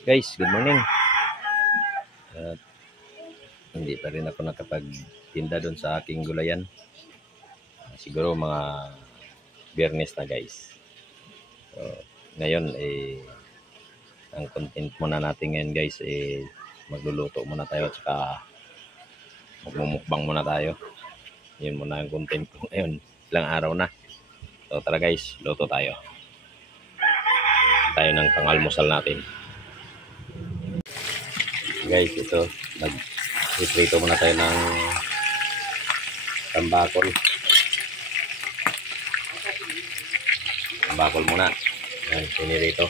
Guys, good morning. At hindi pa rin ako nakapagtinda doon sa aking gulayan. Siguro mga Biyernes na guys. So, ngayon ang content muna natin ngayon guys magluluto muna tayo at saka magmumukbang muna tayo. Yun muna ang content ko ngayon. Ilang araw na. So tara guys, luto tayo. Tayo ng pangalmusal natin. Guys, ito nag-prito muna tayo ng tambakol. Tambakol muna. Yan, pinirito.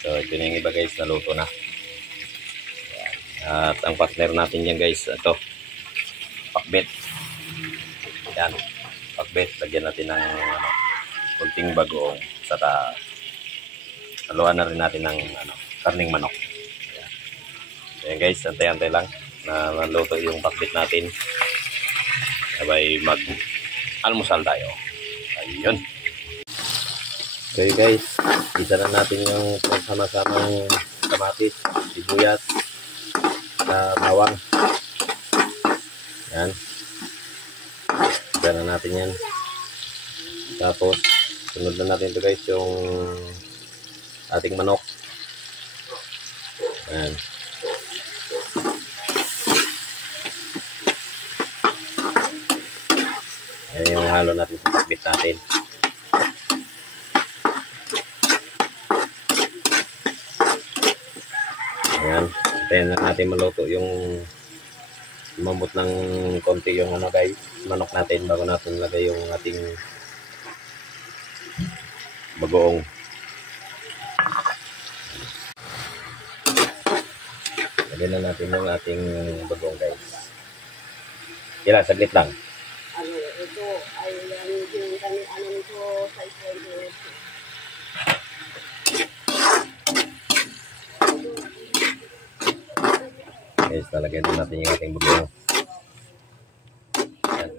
So ito na yung iba guys, naluto na. Yan. At ang partner natin yan guys, ito pakbet. Yan, pakbet. Lagyan natin ng kunting bagoong. Saka haluan na rin natin ng karning manok. Ayan guys, antay-antay lang na maluto yung pakbet natin. Sabay mag-almusal tayo. Ayun. Okay guys, isa na natin yung sama-samang kamatis, sibuyas, bawang. Yan. Isa na natin yan. Tapos, sunod na natin ito guys, yung ating manok. Yan. Ayan yung halo natin sa pakbet natin. Ayan. Antayin lang natin maluto yung umabot ng konti yung guys, manok natin bago natin lagay yung ating bagoong. Lagyan na natin yung ating bagoong guys. Kira, saglit lang. Ito ay yung kami nito sa iPhone. Guys, talagyan na natin yung ating bagoong. Yan.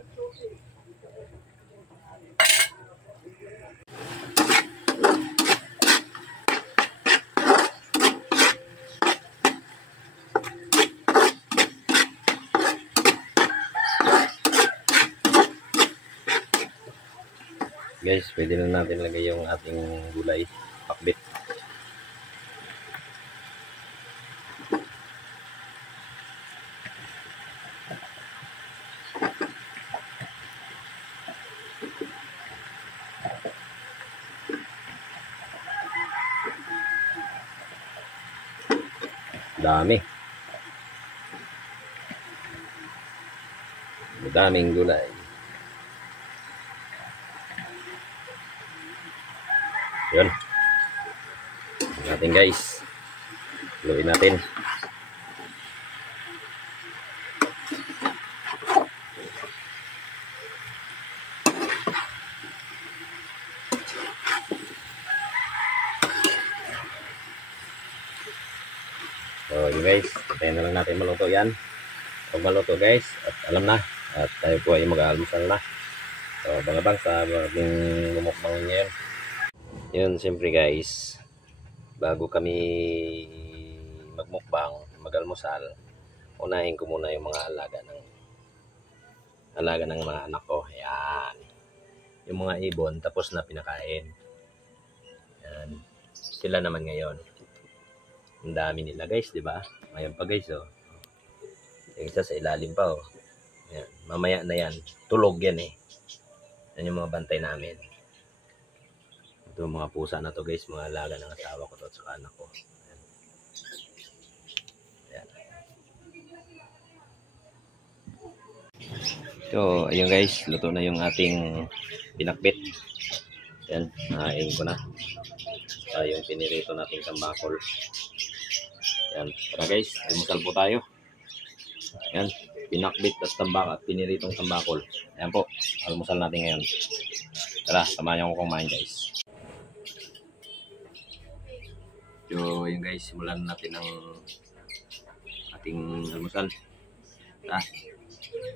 Guys, pwede na natin lagay yung ating gulay, pakbet. Dami. Daming gulay. Yun. Natin guys. Haluin natin. So yun guys, tayo na lang natin maluto yan. Pag maluto guys, at alam na, at tayo po ay mag-aalmusal na. So bang-abang sa ating lumukbang ngayon. Yun, siyempre guys, bago kami magmukbang, mag-almusal, unahin ko muna yung mga alaga ng mga anak ko. Ayan. Yung mga ibon, tapos na pinakain. Ayan. Sila naman ngayon. Ang dami nila guys, di ba? Ngayon pa guys, oh. Yung isa sa ilalim pa, oh. Ayan. Mamaya na yan. Tulog yan eh. Yan yung mga bantay namin. Ito mga pusa na to guys, mga alaga ng asawa ko to at saka anak ko. Ayan. Ayan. So, ayun guys, luto na yung ating pinakbet. Ayan, nahain ko na. Yung pinirito nating tambakol. Ayan, tara guys, almusal po tayo. Ayan, pinakbet at piniritong tambakol. Ayan po, almusal natin ngayon. Tara, samahan niyo ako kumain guys. So, yun guys, simulan natin ang ating almusal.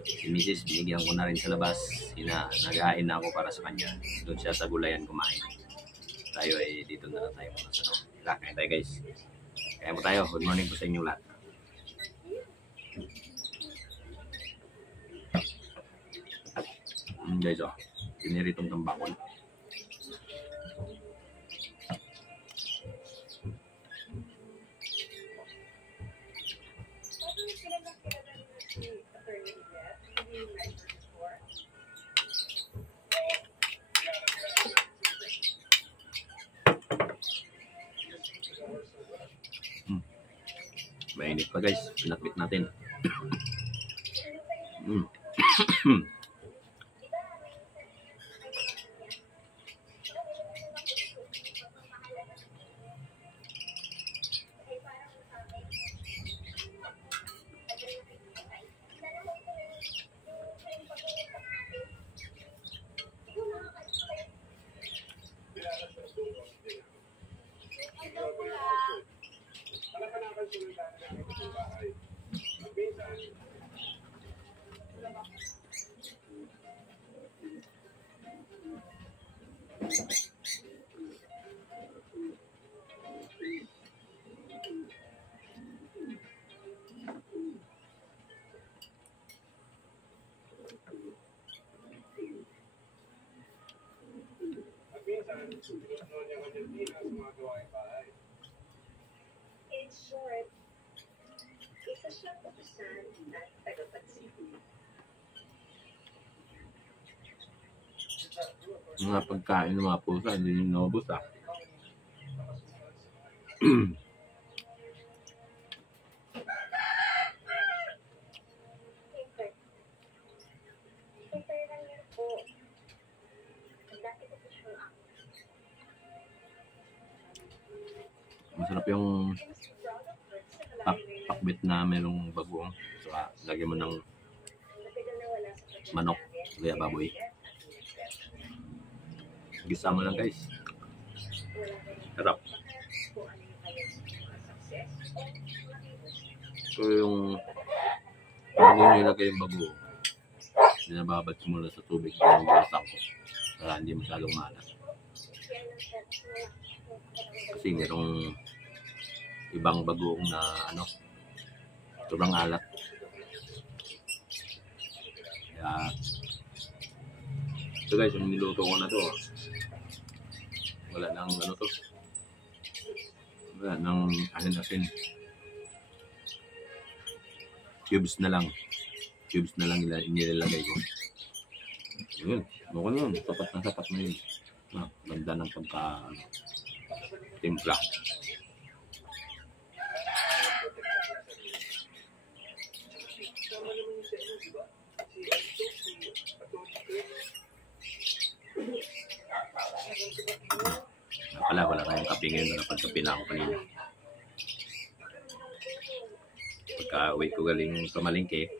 Si Mrs. binigyan ko na rin sa labas. Nag-hain na ako para sa kanya. Doon siya sa gulayan kumain. Tayo ay dito na lang tayo muna sa loob. Kain tayo guys. Kaya po tayo. Good morning po sa inyo lahat. Guys, oh. Piniritong tambakol. Mainit pa guys, pinakbit natin. In short, isa siyang utusan at tagapagsin. Mga pagkain ng mga pusa, hindi nyo naubos ah. Hintay lang yun po. Dati ko po siyang ako. Masarap yung pakbit na merong bagoong. Saka lagyan mo ng manok, kaya baboy. Gisa mo lang guys. Sarap. So yung bago nyo ilagay yung bagoong, binababad mo muna sa tubig ng gasang ko para hindi masyadong maalat. Kasi merong ibang bagoong na ano, sobrang alat. Kaya ito guys, yung niluto ko na to, wala nang ano to, wala nang asin-asin. Cubes na lang nilalagay ko. Yun, okay na yun, sapat na yun. Ganda ng pagka timpla. Wala tayong kape ngayon, nakapagkape na ako kanina. Pagka uwi ko galing pamalingke,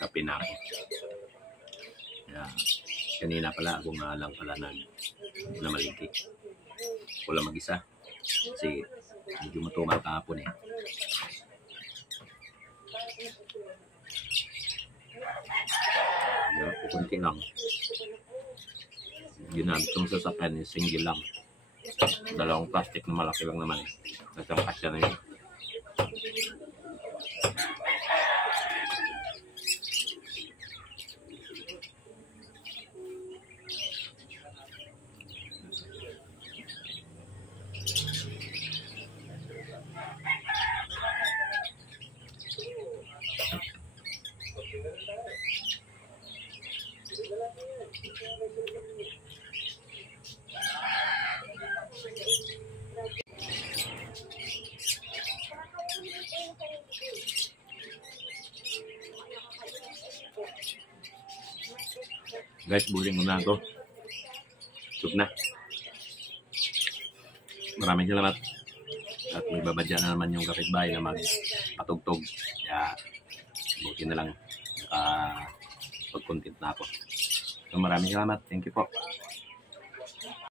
kape na ako. Kaya, kanina pala ako nga lang pala na malingke. Wala mag-isa. Kasi medyo matumal kahapon eh. Kunti lang. Ginamit kong sasakyan yung single lang. Dalawang plastic na malaki lang naman eh. Nasang kasya na yun. Guys, buling ko na ito. Soup na. Maraming salamat. At may babadya na naman yung kapitbahay na magpatugtog. Kaya buti na lang pag-content na ako. So maraming salamat. Thank you po.